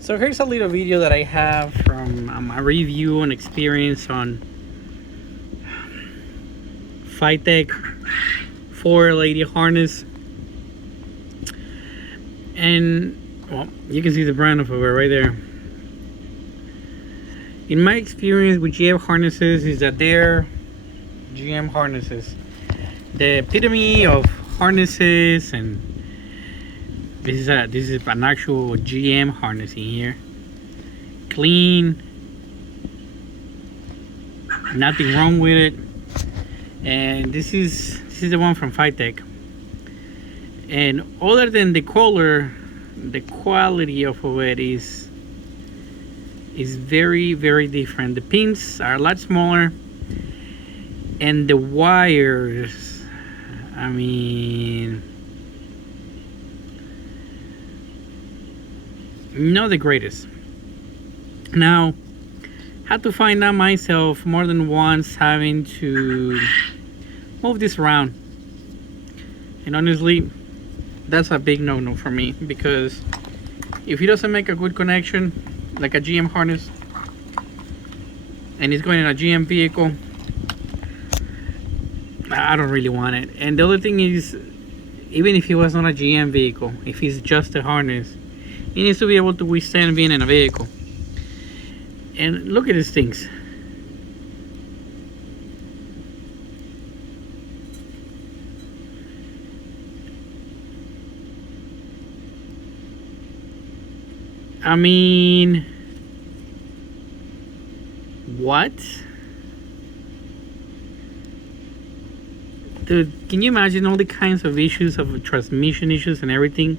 So here's a little video that I have from my review and experience on fitech 480 harness. And well, you can see the brand of it right there. In my experience with GM harnesses is that they're GM harnesses, the epitome of harnesses, and this is an actual GM harness in here. Clean, nothing wrong with it. And this is the one from fitech. And other than the color, the quality of it is very, very different. The pins are a lot smaller, and the wires, I mean, not the greatest. Now, had to find out myself more than once, having to move this around, and honestly, that's a big no-no for me, because if it doesn't make a good connection like a GM harness and it's going in a GM vehicle, I don't really want it. And the other thing is, even if it was not a GM vehicle, if it's just a harness, it needs to be able to withstand being in a vehicle. And look at these things. I mean, what? Dude, can you imagine all the kinds of issues of transmission issues and everything?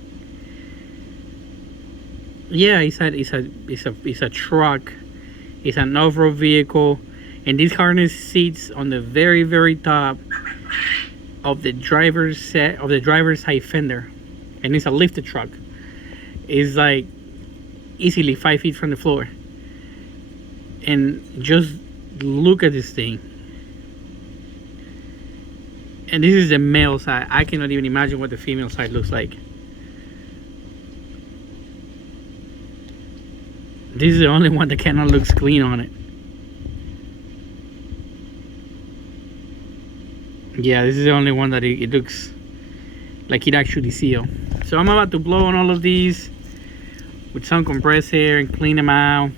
Yeah, it's a truck. It's an off-road vehicle, and this harness sits on the very, very top of the driver's side fender, and it's a lifted truck. It's like easily 5 feet from the floor. And just look at this thing. And this is the male side. I cannot even imagine what the female side looks like. This is the only one that kind of looks clean on it. Yeah, this is the only one that it looks like it actually sealed. So I'm about to blow on all of these with some compressor and clean them out.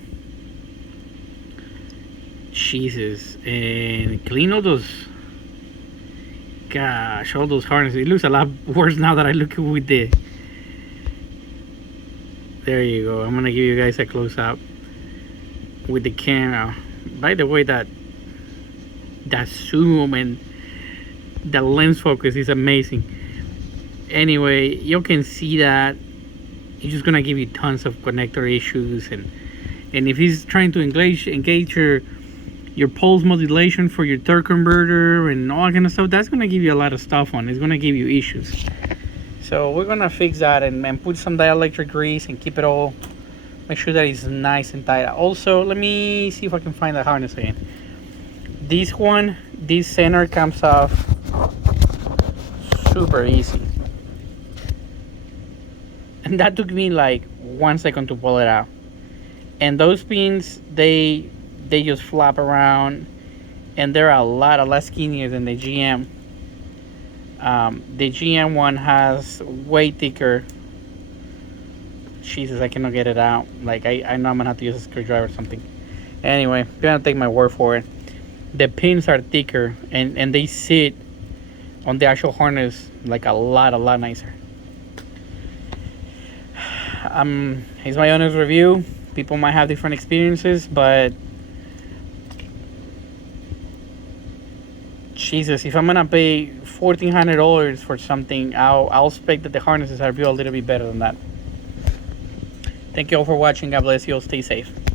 Jesus. And clean all those, gosh, all those harnesses. It looks a lot worse now that I look with the, there you go. I'm gonna give you guys a close-up with the camera. By the way, that zoom and the lens focus is amazing. Anyway, you can see that it's just gonna give you tons of connector issues, and if he's trying to engage your pulse modulation for your torque converter and all that kind of stuff, that's gonna give you a lot of stuff on. It's gonna give you issues. So we're gonna fix that and put some dielectric grease and keep it all, make sure that it's nice and tight. Also, let me see if I can find the harness again. This center comes off super easy. And that took me like 1 second to pull it out. And those pins, they just flop around, and they're a lot less skinnier than the GM. The GM one has way thicker. Jesus, I cannot get it out. Like, I know I'm gonna have to use a screwdriver or something. Anyway, you're gonna take my word for it. The pins are thicker, and they sit on the actual harness like a lot nicer. It's my honest review. People might have different experiences, but Jesus, if I'm gonna pay $1,400 for something, I'll expect that the harnesses are built a little bit better than that. Thank you all for watching. God bless you all. Stay safe.